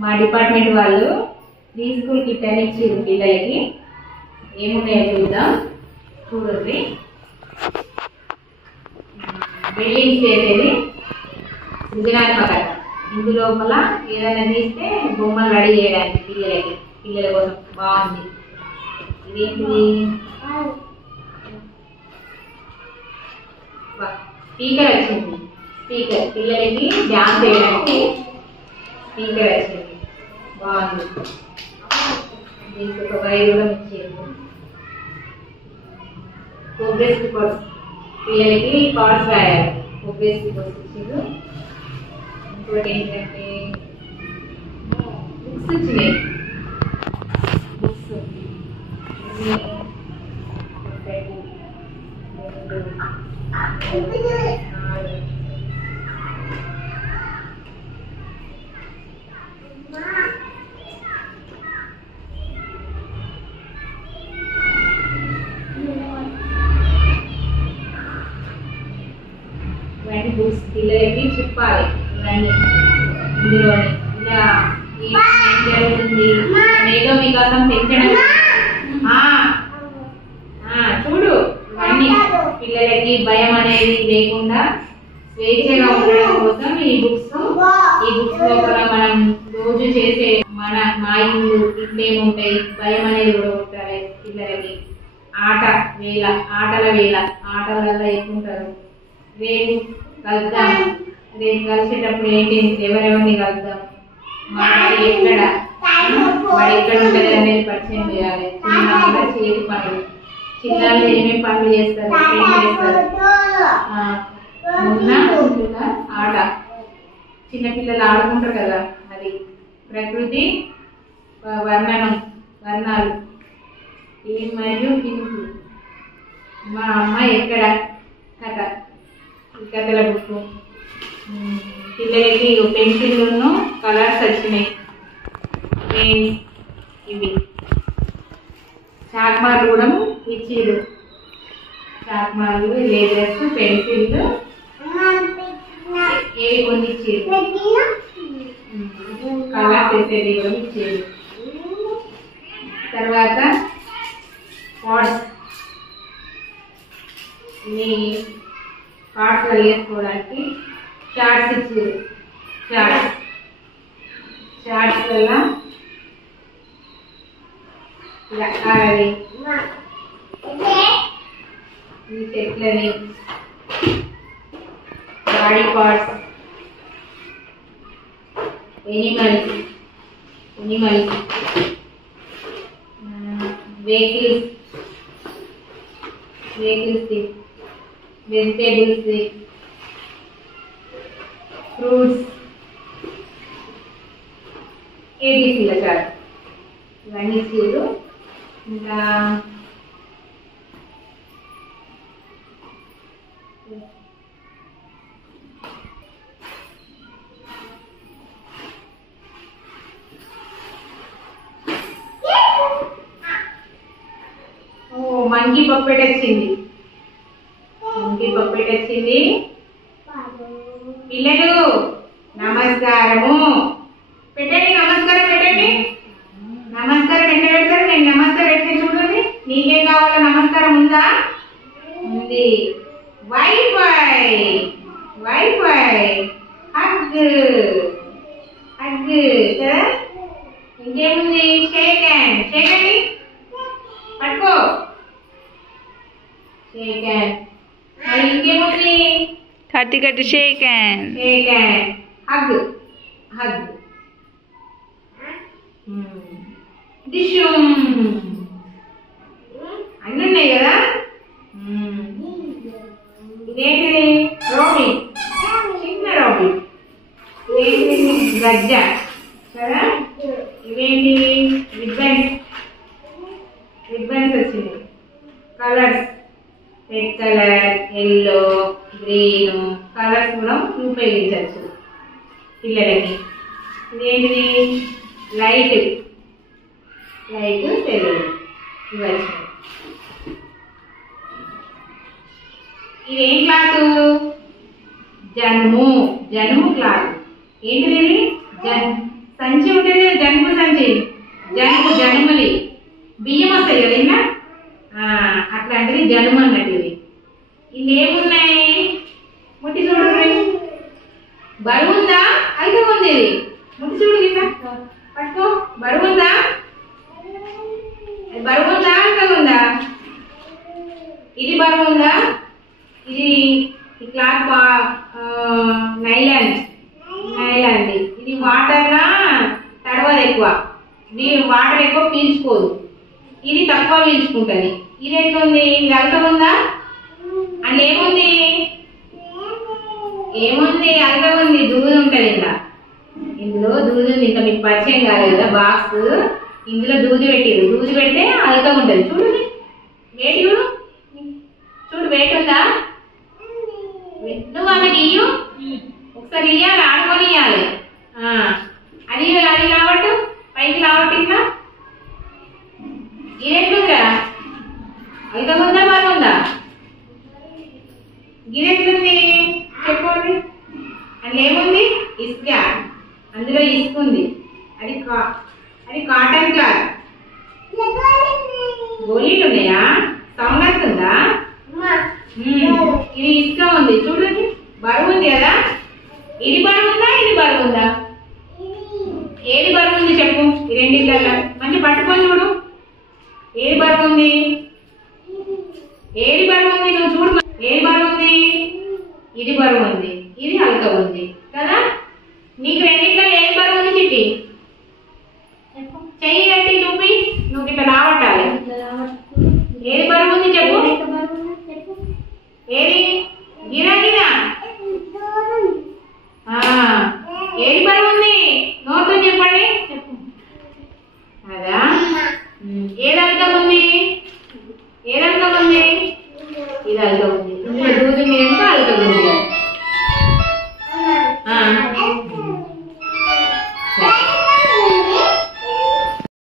మా డిపార్ట్మెంట్ వాళ్ళు pre school kit అని ఇచ్చారు పిల్లలకి. ఏమున్నాయో చూద్దాం. చూడండి, బిల్డింగ్స్ చేసేది సృజనాత్మకత. ఇందులోపల ఏదైనా తీస్తే బొమ్మలు రెడీ చేయడానికి పిల్లల కోసం బాగుంది. ఇదేంటిది? స్పీకర్ వచ్చింది. స్పీకర్ పిల్లలకి డ్యాన్స్ చేయడానికి స్పీకర్ వచ్చింది, బాగుంది. దీనికి ఒక వైర్ కూడా ఇచ్చేది. ప్రోగ్రెస్ రిపోర్ట్స్ పిల్లలకి కార్డ్స్ రాయాలి. ప్రోగ్రెస్ రిపోర్ట్స్ ఇచ్చారు. ఇంకోటి ఏంటంటే బుక్స్ వచ్చినాయి. బుక్స్ ఇవన్నీ బుక్స్ పిల్లలకి చెప్పాలి. ఇవన్నీ ఇందులోనే ఇలా ఏం జరుగుతుంది, మేధో వికాసం పెంచడం. చూడు, ఇవన్నీ పిల్లలకి భయం అనేది లేకుండా స్వేచ్ఛగా ఉండడం కోసం ఈ బుక్స్ లోపల మనం రోజు చేసే మన మాయిలు ఇట్లేముంటాయి, భయం అనేది కూడా ఉంటాయి పిల్లలకి. ఆటల వేళ ఆటలలో ఎక్కుంటారు. రేపు కలుద్దాం, రేపు కలిసేటప్పుడు ఏంటి, ఎవరెవరిని కలుద్దాం, మరి ఎక్కడ ఉంటుంది అనేది పరిచయం చేయాలి. చిన్న చేతి పనులు, చిన్నాళ్ళు ఏమేమి పనులు చేస్తారు, ఏం చేస్తారు. ఉన్న ఆట చిన్నపిల్లలు ఆడుకుంటారు కదా, అది ప్రకృతి వర్ణాలు ఇవి మరియు పింకు. మా అమ్మ ఎక్కడ కథ, ఈ కథల బుక్. పిల్లలకి పెన్సిల్ను కలర్స్ వచ్చినాయి. ఇవి చాక్మార్లు కూడా ఇచ్చిరు. చాక్మార్లు, లేజర్స్, పెన్సిల్ ఏవి కొన్ని ఇచ్చిరు. కలర్స్ వేసేది కూడా ఇచ్చేది. తర్వాత పాట్స్, ఈ పాట్స్ వేసుకోవడానికి చార్ట్స్ ఇచ్చారు. చార్ట్స్ వల్ల రకాలవి ఈ చెట్లని, body parts, animals, vehicles, vegetables, fruits, ఏబీసీల చార్ట్ ఇవన్నీ ఇచ్చారు. ఇంకా మంకీ పప్పెట్ వచ్చింది. పిల్లలు నమస్కారము పెట్టండి. నమస్కారం పెట్టండి. నమస్కారం ఎట్లా పెడతారు? నేను నమస్కారం పెట్టే చూడండి. నీకేం కావాలో నమస్కారం ఉందా? ఉంది. వైఫై హగ్ కదా. ఇంకేముంది? షేక్ హ్యాండ్. షేకండి, పట్టుకో. Shake hand. మరి ఇంకేముంది? కట్టి షేక్ హ్యాండ్. హగ్ డిషుమ్. అన్నీ ఉన్నాయి కదా. ఇదేంటిది? రోబీ, చిన్న రోబీ. ఇదేంటిది? గజ్జ కదా. ఇవేంటివి? రిబ్బన్స్ వచ్చింది. Colours, red colour, yellow, green colours కూడా ఉపయోగించవచ్చు పిల్లలకి. ఇదేంటిది? లైట్ తెలుగు ఇవ్వచ్చు. ఇదేం క్లాత్? జనుము క్లాత్. ఏంటిది? సంచి ఉంటుంది కదా, జనుము సంచి, జనుములి బియ్యం వస్తాయి కదా ఇలా, అట్లాంటిది జనుము అన్నట్టు. ఇవి ఏమున్నాయి ముట్టి చూడండి. బరువు ఉందా? అయితే ఉంది. ఇది ముట్టి చూడు కింద పట్టుకో. బరువు ఉందా? బరువు ఉందా? అయితే ఉందా? ఇది బరువు ఉందా? ఇది క్లాత్ నైలాండ్ ఇది వాటర్లా తడవదు ఎక్కువ, వాటర్ ఎక్కువ పీల్చుకోదు, ఇది తక్కువ పీల్చుకుంటుంది. ఇది ఎట్లుంది? ఇది అల్కం ఉందా? అంటే ఏముంది? అల్కం ఉంది, దూది ఉంటుంది ఇలా. ఇందులో దూది ఉంది, ఇంకా మీకు పరిచయం కాదు కదా బాక్స్, ఇందులో దూది పెట్టిరు. దూది పెడితే అల్కం ఉంటుంది. చూడండి వేటి చూడు, వేటి ఉందా? నువ్వు ఆమెకి ఇయ్యు, ఒకసారి ఇయ్యాలి, ఆడుకొని ఇయ్యాలి. అది అది లావట్టు, పైకి లావట్టు. ఇంకా ఇదెట్లుందా? అల్కముందా బరువుందా? గిదెట్లుంది చెప్పండి. అందులో ఏముంది? ఇసుక, అందులో ఇసుక ఉంది. అది కాటన్ క్లాత్. గోళీలు ఉన్నాయా? సౌండ్ వస్తుందా? ఇది ఇసుక ఉంది చూడండి, బరువు ఉంది కదా. ఇది బరువు ఉందా? ఇది బరువు ఉందా? ఏది బరువు ఉంది చెప్పు. ఈ రెండిట్లలో మంచి పట్టుకొని చూడు, ఏది బరువు ఉంది? ఏది బరువు ఉంది? నువ్వు చూడు, ఏది బరువు ఉంది? ఇది బరువు ఉంది, ఇది హల్క ఉంది కదా. నీకు రెండిట్లలో ఏది బరువు ఉంది చిట్టి? చెయ్యి కట్టి చూపి, నువ్వు ఇట్లా రావట్టాలి. ఏది బరువు ఉంది చెప్పు. ఏది? గిరా ఏది బరువు ఉంది? నోట్తో చెప్పండి. అదా? ఏది అల్కం ఉంది? ఇది అల్కం